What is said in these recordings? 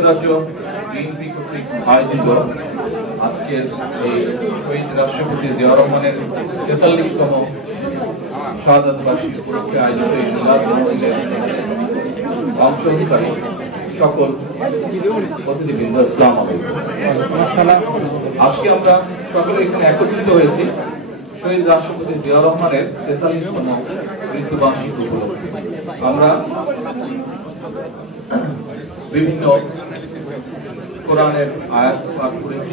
যুক্তরাজ্য বিএনপি কর্তৃক আয়োজিত আজকের এই শহীদ রাষ্ট্রপতি জিয়া রহমানের ৪৩তম শাহাদাত বার্ষিকী উপলক্ষে আয়োজিত এই মিলাদ মাহফিলের অংশগ্রহণকারী সকল অতিথিবৃন্দ, আসসালামু আলাইকুম। আজকে আমরা সকলে এখানে একত্রিত হয়েছি শহীদ রাষ্ট্রপতি জিয়া রহমানের ৪৩তম মৃত্যুবার্ষিকী উপলক্ষে। আমরা বিভিন্ন কোরআনের আয়াত পাঠ করেছি,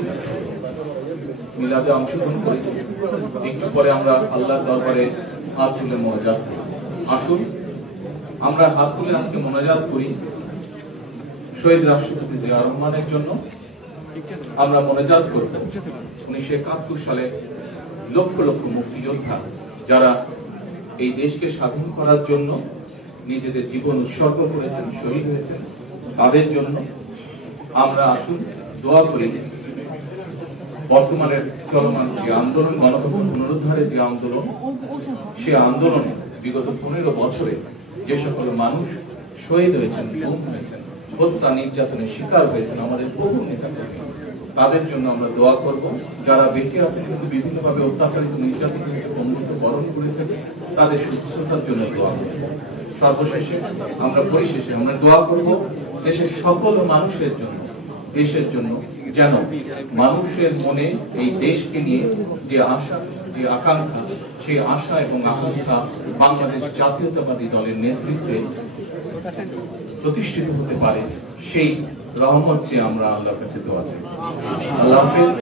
মিলাদে অংশগ্রহণ করেছি। একটু পরে আমরা আল্লাহর দরবারে হাত তুলে মোনাজাত করি। আসুন আমরা হাত তুলে আজকে মোনাজাত করি শহীদ রাষ্ট্রপতি জিয়া রহমানের জন্য। আমরা মোনাজাত করব 1971 সালে লক্ষ লক্ষ মুক্তিযোদ্ধা যারা এই দেশকে স্বাধীন করার জন্য নিজেদের জীবন উৎসর্গ করেছেন, শহীদ হয়েছেন, তাদের জন্য। আমরা আসুন দোয়া করি বর্তমানের চলমান যে আন্দোলন, গণতন্ত্র পুনরুদ্ধারের যে আন্দোলন, সে আন্দোলনে বিগত 15 বছরে যে সকল মানুষ শহীদ হয়েছেন, গুম হয়েছেন, হত্যা নির্যাতনের শিকার হয়েছেন, আমাদের বহু নেতা কর্মী, তাদের জন্য আমরা দোয়া করব। যারা বেঁচে আছেন কিন্তু বিভিন্নভাবে অত্যাচারিত, নির্যাতিত হয়ে বন্ধুত্ব বরণ করেছেন, তাদের সুস্থতার জন্য দোয়া করব। সর্বশেষে পরিশেষে আমরা দোয়া করব দেশের সকল মানুষের জন্য, দেশের জন্য, যেন মানুষের মনে এই দেশকে নিয়ে যে আশা, যে আকাঙ্ক্ষা, সেই আশা এবং আকাঙ্ক্ষা বাংলাদেশ জাতীয়তাবাদী দলের নেতৃত্বে প্রতিষ্ঠিত হতে পারে, সেই রহমত চেয়ে আমরা আল্লাহর কাছে দোয়া চাই। আল্লাহ হাফেজ।